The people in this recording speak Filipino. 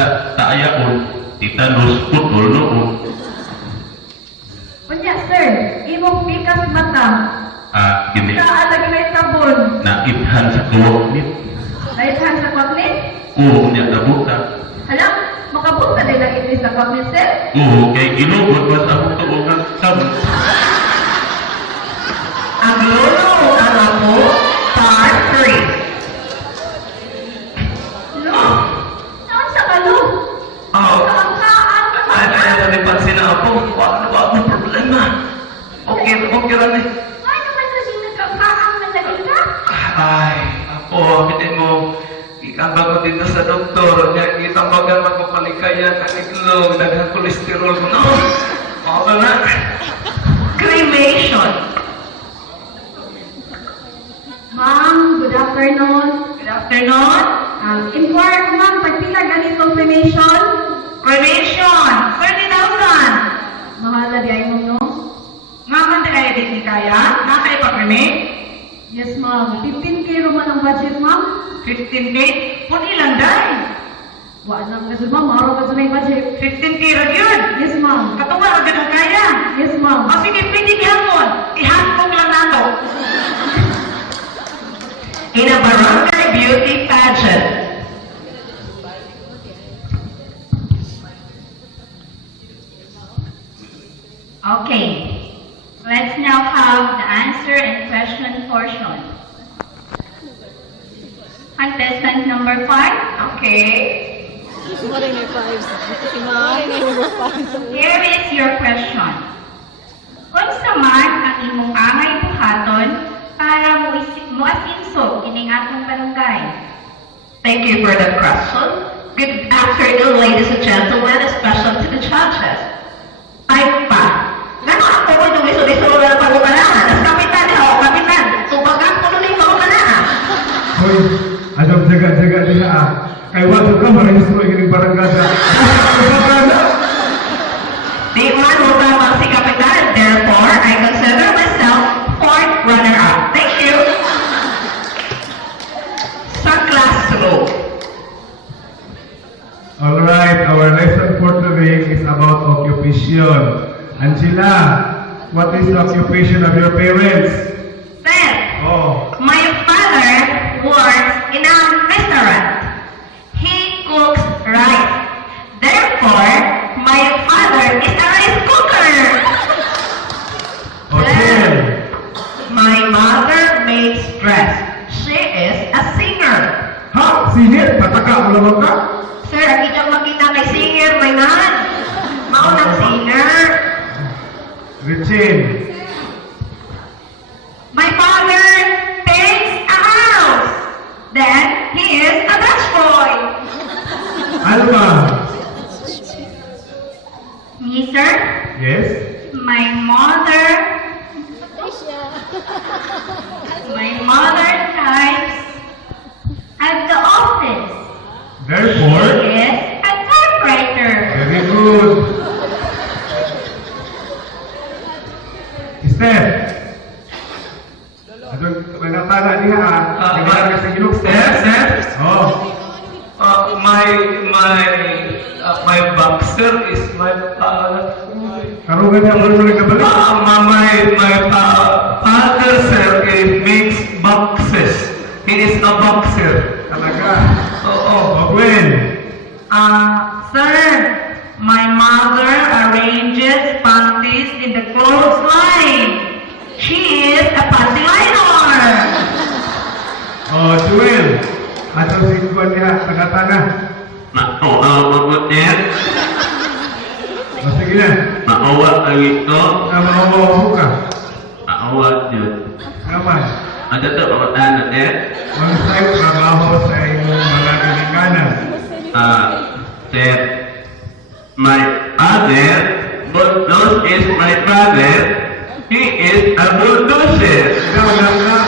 sa taayaon, titanos, putol noon. Unya, sir, imong pikas mata. Gini, Kaalagi may sabon. naibhan sa kuwaknit. Naithan sa kwaklit. Oo, niya nabuta. Hala, makabuta din ang itis sa kwaklit, sir. Oo, kay ginugod was ako tuungan sabon. Ang lolo ang ako, part 3. Lo, saan sa kalo? Oh, Saan saan? ay, nalipansin na ako. Wala ba akong problema? Okay rin eh. Ay, naman kasi nagkakaang malagi ka? Ay, ako, bitin mo. Ikambag ko dito sa doktor. Ikambagan magpapalikayan ang itlog. Daghang kolesterol ko. No, ako na. Cremation. Ma'am, good afternoon. Good afternoon. Inquire ko, ma'am, pagpila ganitong cremation? Cremation. 30,000. Mahala di ay mo, no? Nga man na kaya din ni Kaya? Nakaya pa cremate? Yes, ma'am. 15K naman ang budget, ma'am. 15K? Puni lang dahil. Wala na kasi, ma'am. Maro ka sa may budget. 15K rin yun. Yes, ma'am. Katuwa, agad ang kaya. Yes, ma'am. O sige, pwede gihapon. Ihapon lang nato. In a barangay beauty pageant. Okay, let's now have the answer and question portion. Contestant number 5. Okay. Marine fives. Marine number five. Here is your question. Unsa man ang imong angay buhaton para mo asinso ining atong barangay? Thank you for that question. Good afternoon, ladies and gentlemen, especially to the judges. Ay pa. Nano ako ko itong iso-iso na pagkukalahan. As kapitan niya, kapitan. Tubagan ko nun yung pagkukalahan. Hoy, adong jaga-jaga niya ah. Kay wato ka marahistro yung barangada. Di man mo tamang si kapitan. Therefore, I consider myself fourth runner-up. Thank you. Sa classroom. Alright, our lesson for today is about occupation. Angela, what is the occupation of your parents? Sir, Oh, my father works in a restaurant. He cooks rice. Therefore, my father is a rice cooker. hotel. My mother makes dress. She is a singer. Ha? Sinit? Pataka, ulamang ka? Sir, kita makita kay singer, may nan. Maunang singer. Richin. My father paints a house. Then, he is a Dutch boy. Alma. Me, sir, Yes? my mother types at the office. Therefore, He is a typewriter. very good. Steph. Adong, manatala niya ah. Kailangan ka sa gilok, Steph. Steph? Oh. My boxer is my Karungan niya, wala mo nagkabalik. my father, sir, makes boxes. He is a boxer. Talaga. Oo. Gwen. Sir, my mother arranges panties in the clothesline. She is a panty liner. Oh, Joel. Atong singkon niya, tagatana. Mabutin, O, sige na. maawa ang ito, Mamawaw ka. maawa yun. Naman. Ano ito, pamataan natin? Mag-site trabaho sa inyong mga galinganan. Sir, my father, bulldoze is my father, he is a bulldozer. Ikaw lang na.